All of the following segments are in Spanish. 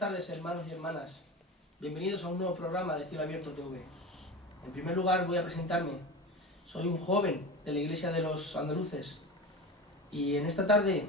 tardes, hermanos y hermanas. Bienvenidos a un nuevo programa de Cielo Abierto TV. En primer lugar voy a presentarme. Soy un joven de la Iglesia de los Andaluces y en esta tarde,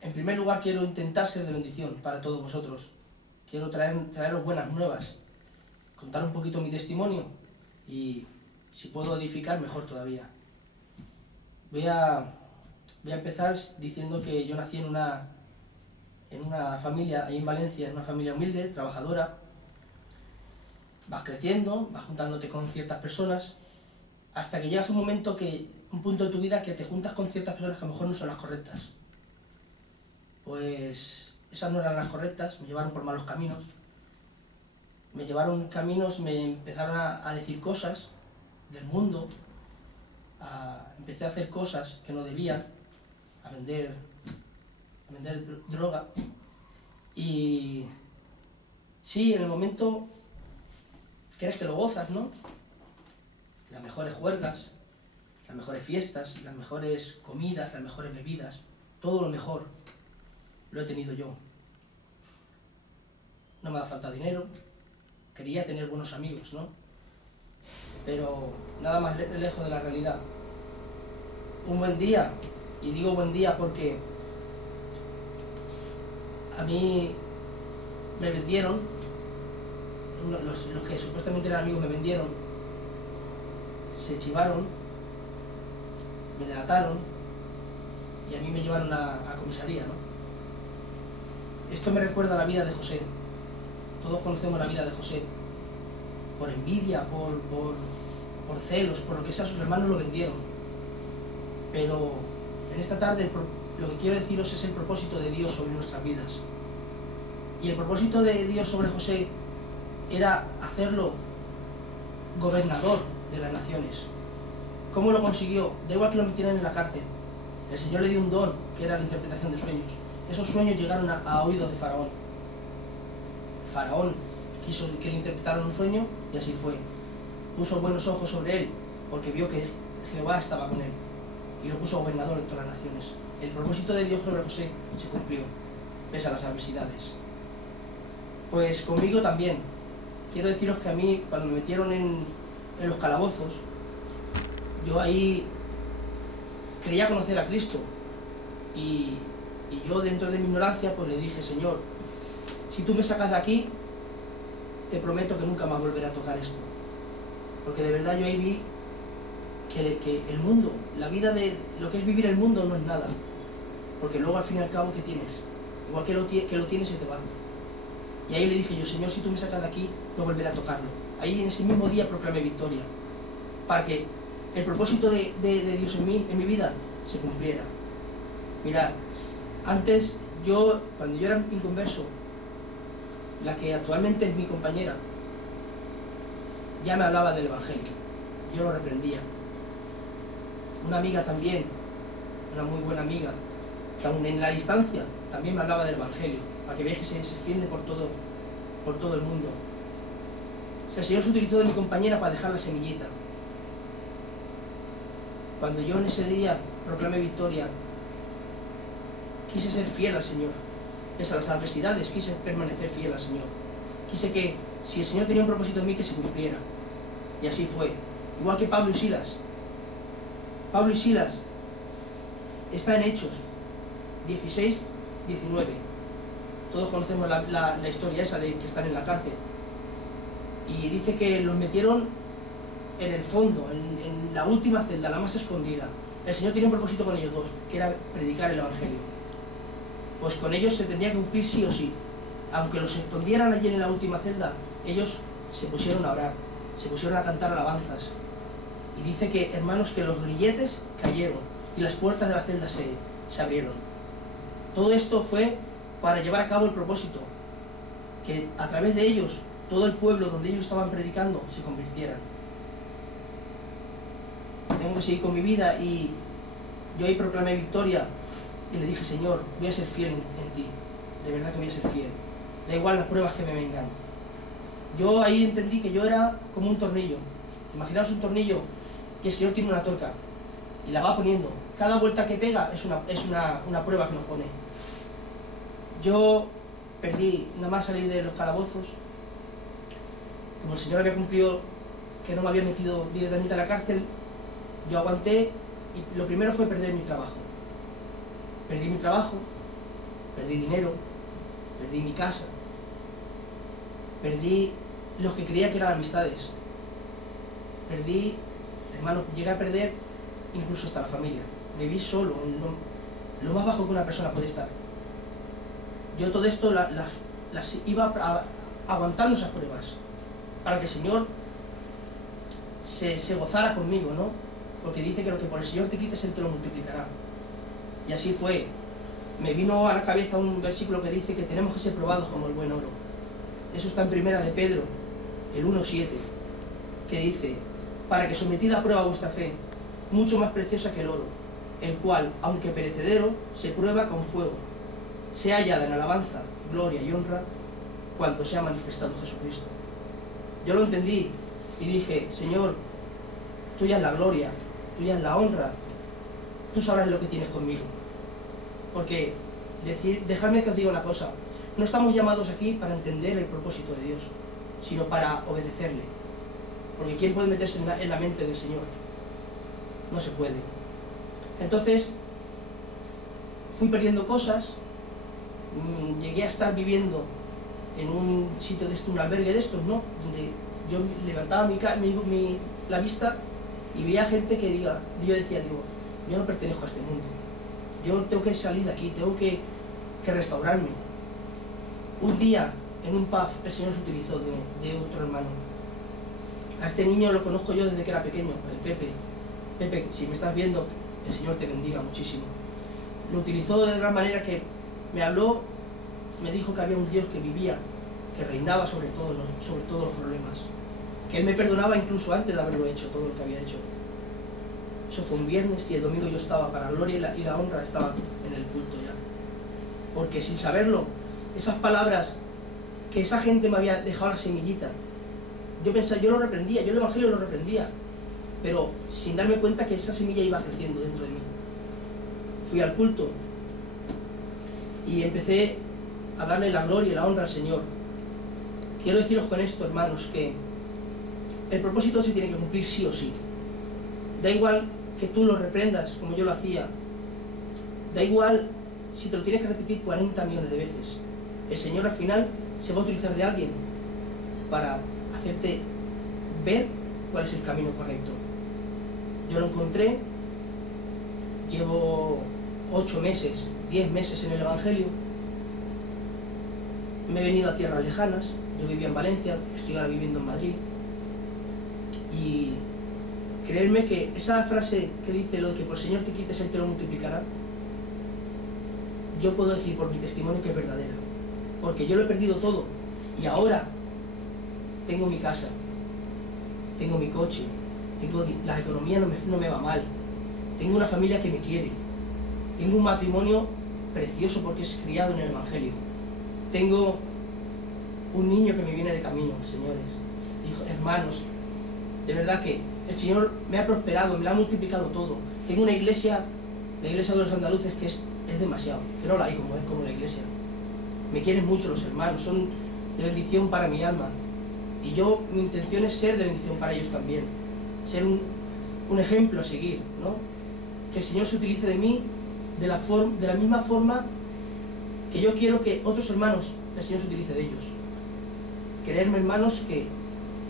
en primer lugar, quiero intentar ser de bendición para todos vosotros. Quiero traeros buenas nuevas, contar un poquito mi testimonio y si puedo edificar, mejor todavía. Voy a empezar diciendo que yo nací en una familia ahí en Valencia, en una familia humilde, trabajadora. Vas creciendo, vas juntándote con ciertas personas, hasta que llegas a un punto de tu vida que te juntas con ciertas personas que a lo mejor no son las correctas. Pues esas no eran las correctas, me llevaron por malos caminos. Me empezaron a decir cosas del mundo, empecé a hacer cosas que no debían, a vender droga. Y sí, en el momento crees que lo gozas, ¿no? Las mejores juergas, las mejores fiestas, las mejores comidas, las mejores bebidas, todo lo mejor lo he tenido yo. No me ha faltado dinero, quería tener buenos amigos, ¿no? Pero nada más lejos de la realidad. Un buen día, y digo buen día porque a mí me vendieron, los que supuestamente eran amigos me vendieron, se chivaron, me delataron y a mí me llevaron a comisaría, ¿no? Esto me recuerda a la vida de José. Todos conocemos la vida de José. Por envidia, por celos, por lo que sea, sus hermanos lo vendieron. Pero en esta tarde lo que quiero deciros es el propósito de Dios sobre nuestras vidas. Y el propósito de Dios sobre José era hacerlo gobernador de las naciones. ¿Cómo lo consiguió? Da igual que lo metieran en la cárcel. El Señor le dio un don, que era la interpretación de sueños. Esos sueños llegaron a oídos de Faraón. Faraón quiso que le interpretaran un sueño y así fue. Puso buenos ojos sobre él porque vio que Jehová estaba con él y lo puso gobernador de todas las naciones. El propósito de Dios sobre José se cumplió, pese a las adversidades. Pues conmigo también. Quiero deciros que a mí, cuando me metieron en los calabozos, yo ahí creía conocer a Cristo y yo, dentro de mi ignorancia, pues le dije: Señor, si tú me sacas de aquí, te prometo que nunca más volveré a tocar esto. Porque de verdad yo ahí vi que el mundo, la vida de lo que es vivir el mundo no es nada. Porque luego al fin y al cabo, ¿qué tienes? Igual que lo tienes, se te va. Y ahí le dije yo: Señor, si tú me sacas de aquí, no volveré a tocarlo. Ahí en ese mismo día proclamé victoria, para que el propósito de Dios en mi vida se cumpliera. Mirad, antes cuando yo era inconverso, la que actualmente es mi compañera, ya me hablaba del Evangelio, yo lo reprendía. Una amiga también, una muy buena amiga, que aún en la distancia también me hablaba del Evangelio, para que veáis que se extiende por todo el mundo. O sea, el Señor se utilizó de mi compañera para dejar la semillita. Cuando yo en ese día proclamé victoria, quise ser fiel al Señor. Pese a las adversidades, quise permanecer fiel al Señor. Quise que, si el Señor tenía un propósito en mí, que se cumpliera. Y así fue. Igual que Pablo y Silas. Pablo y Silas está en Hechos 16, 19. Todos conocemos la historia esa de que están en la cárcel. Y dice que los metieron en el fondo, en la última celda, la más escondida. El Señor tenía un propósito con ellos dos, que era predicar el Evangelio. Pues con ellos se tendría que cumplir sí o sí. Aunque los escondieran allí en la última celda, ellos se pusieron a orar, se pusieron a cantar alabanzas. Y dice que, hermanos, que los grilletes cayeron y las puertas de la celda se abrieron. Todo esto fue para llevar a cabo el propósito, que a través de ellos, todo el pueblo donde ellos estaban predicando se convirtieran. Tengo que seguir con mi vida y yo ahí proclamé victoria y le dije: Señor, voy a ser fiel en ti, de verdad que voy a ser fiel, da igual las pruebas que me vengan. Yo ahí entendí que yo era como un tornillo. Imaginaos un tornillo y el Señor tiene una tuerca y la va poniendo. Cada vuelta que pega es una prueba que nos pone. Yo perdí, nada más salir de los calabozos, como el Señor había cumplido que no me había metido directamente a la cárcel, yo aguanté y lo primero fue perder mi trabajo. Perdí mi trabajo, perdí dinero, perdí mi casa, perdí lo que creía que eran amistades, perdí, hermano, llegué a perder incluso hasta la familia. Me vi solo, en lo más bajo que una persona puede estar. Yo todo esto las iba aguantando esas pruebas, para que el Señor se gozara conmigo, ¿no? Porque dice que lo que por el Señor te quites, Él te lo multiplicará. Y así fue. Me vino a la cabeza un versículo que dice que tenemos que ser probados como el buen oro. Eso está en Primera de Pedro, el 1:7, que dice: para que sometida a prueba vuestra fe, mucho más preciosa que el oro, el cual, aunque perecedero, se prueba con fuego, sea hallada en alabanza, gloria y honra, cuando sea manifestado Jesucristo. Yo lo entendí y dije: Señor, tuya es la gloria, tuya es la honra, tú sabrás lo que tienes conmigo. Porque dejadme que os diga una cosa, no estamos llamados aquí para entender el propósito de Dios, sino para obedecerle. Porque ¿quién puede meterse en la mente del Señor? No se puede. Entonces, fui perdiendo cosas, llegué a estar viviendo en un sitio de esto, un albergue de estos, ¿no? Donde yo levantaba la vista y veía gente que yo decía, yo no pertenezco a este mundo. Yo tengo que salir de aquí, tengo que restaurarme. Un día, en un pub, el Señor se utilizó de otro hermano. A este niño lo conozco yo desde que era pequeño, el Pepe. Pepe, si me estás viendo, el Señor te bendiga muchísimo. Lo utilizó de gran manera que me habló, me dijo que había un Dios que vivía, que reinaba sobre todos los problemas. Que Él me perdonaba incluso antes de haberlo hecho, todo lo que había hecho. Eso fue un viernes y el domingo yo estaba, para la gloria y la honra, estaba en el culto ya. Porque sin saberlo, esas palabras que esa gente me había dejado la semillita, yo pensaba, yo lo reprendía, yo el Evangelio lo reprendía, pero sin darme cuenta que esa semilla iba creciendo dentro de mí. Fui al culto y empecé a darle la gloria y la honra al Señor. Quiero deciros con esto, hermanos, que el propósito se tiene que cumplir sí o sí. Da igual que tú lo reprendas como yo lo hacía, da igual si te lo tienes que repetir 40 millones de veces. El Señor al final se va a utilizar de alguien para hacerte ver cuál es el camino correcto. Yo lo encontré, llevo 8 meses, 10 meses en el Evangelio, me he venido a tierras lejanas, yo vivía en Valencia, estoy ahora viviendo en Madrid, y creerme que esa frase que dice lo de que por el Señor te quites, Él te lo multiplicará, yo puedo decir por mi testimonio que es verdadera, porque yo lo he perdido todo y ahora tengo mi casa, tengo mi coche, la economía no me va mal, tengo una familia que me quiere, tengo un matrimonio precioso porque es criado en el Evangelio, tengo un niño que me viene de camino, señores, hermanos, de verdad que el Señor me ha prosperado, me lo ha multiplicado todo. Tengo una iglesia, la iglesia de los andaluces, que es demasiado, que no la hay como la iglesia. Me quieren mucho los hermanos, son de bendición para mi alma. Y mi intención es ser de bendición para ellos también. Ser un ejemplo a seguir, ¿no? Que el Señor se utilice de mí de la misma forma que yo quiero que otros hermanos, el Señor se utilice de ellos. Creerme, hermanos, que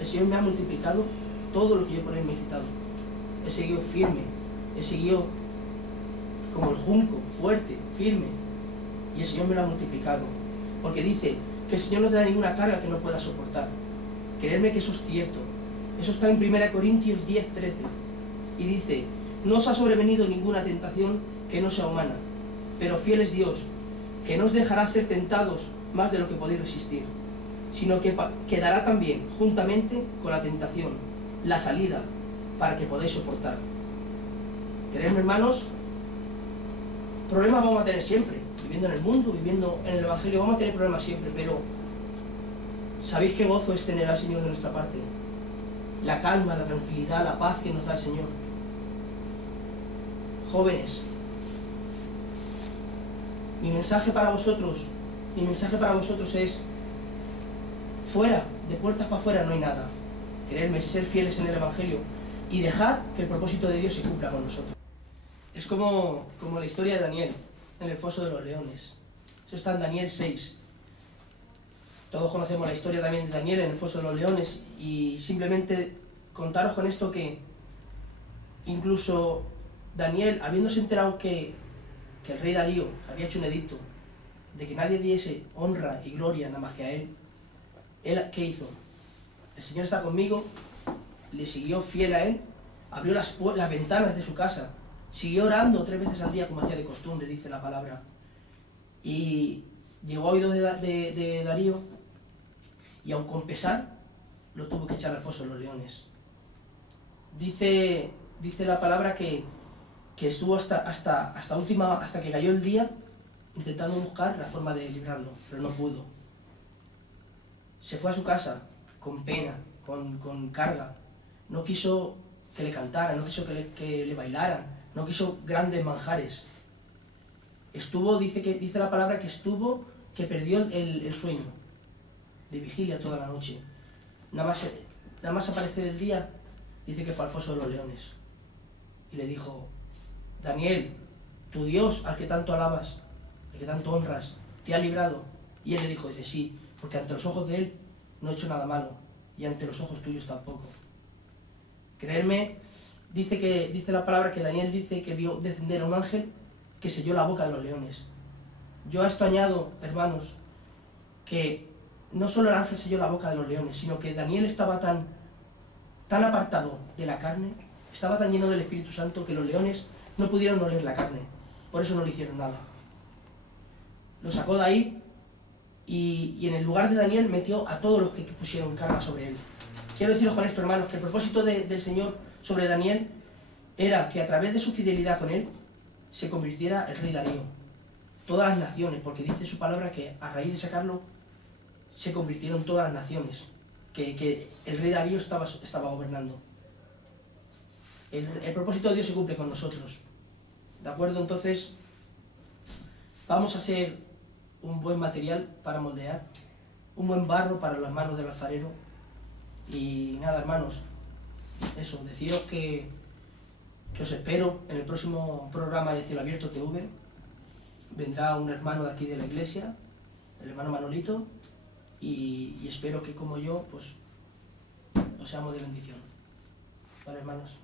el Señor me ha multiplicado todo lo que yo por Él me he quitado. He seguido firme, he seguido como el junco, fuerte, firme, y el Señor me lo ha multiplicado, porque dice que el Señor no te da ninguna carga que no pueda soportar. Creedme que eso es cierto. Eso está en 1 Corintios 10:13, y dice: no os ha sobrevenido ninguna tentación que no sea humana, pero fiel es Dios, que no os dejará ser tentados más de lo que podéis resistir, sino que dará también, juntamente con la tentación, la salida para que podáis soportar. Creedme, hermanos, problemas vamos a tener siempre, viviendo en el mundo, viviendo en el Evangelio, vamos a tener problemas siempre, pero ¿sabéis qué gozo es tener al Señor de nuestra parte? La calma, la tranquilidad, la paz que nos da el Señor. Jóvenes, mi mensaje para vosotros mi mensaje para vosotros es: fuera, de puertas para afuera no hay nada. Creedme, ser fieles en el Evangelio y dejad que el propósito de Dios se cumpla con nosotros. Es como la historia de Daniel en el foso de los leones. Eso está en Daniel 6. Todos conocemos la historia también de Daniel en el foso de los leones, y simplemente contaros con esto que incluso Daniel, habiéndose enterado que el rey Darío había hecho un edicto de que nadie diese honra y gloria nada más que a él, ¿qué hizo? El Señor está conmigo, le siguió fiel a él, abrió las ventanas de su casa, siguió orando 3 veces al día como hacía de costumbre, dice la palabra, y llegó a oídos de Darío, y aun con pesar lo tuvo que echar al foso de los leones. Dice la palabra que estuvo hasta que cayó el día intentando buscar la forma de librarlo, pero no pudo. Se fue a su casa con pena, con carga. No quiso que le cantaran, no quiso que le bailaran, no quiso grandes manjares. Dice la palabra que perdió el sueño, de vigilia toda la noche. Nada más aparecer el día, dice que fue al foso de los leones. Y le dijo: Daniel, tu Dios, al que tanto alabas, al que tanto honras, ¿te ha librado? Y él le dijo, sí, porque ante los ojos de él no he hecho nada malo, y ante los ojos tuyos tampoco. Creedme, dice la palabra que Daniel dice que vio descender a un ángel que selló la boca de los leones. Yo a esto añado, hermanos, que no solo el ángel selló la boca de los leones, sino que Daniel estaba tan apartado de la carne, estaba tan lleno del Espíritu Santo, que los leones no pudieron oler la carne, por eso no le hicieron nada. Lo sacó de ahí y en el lugar de Daniel metió a todos los que pusieron carga sobre él. Quiero deciros con esto, hermanos, que el propósito del Señor sobre Daniel era que a través de su fidelidad con él se convirtiera el rey Darío. Todas las naciones, porque dice su palabra que a raíz de sacarlo se convirtieron todas las naciones, que el rey Darío estaba gobernando. El propósito de Dios se cumple con nosotros. ¿De acuerdo? Entonces, vamos a ser un buen material para moldear, un buen barro para las manos del alfarero. Y nada, hermanos, eso, deciros que os espero en el próximo programa de Cielo Abierto TV. Vendrá un hermano de aquí de la iglesia, el hermano Manolito, y espero que, como yo, pues os seamos de bendición. Vale, hermanos.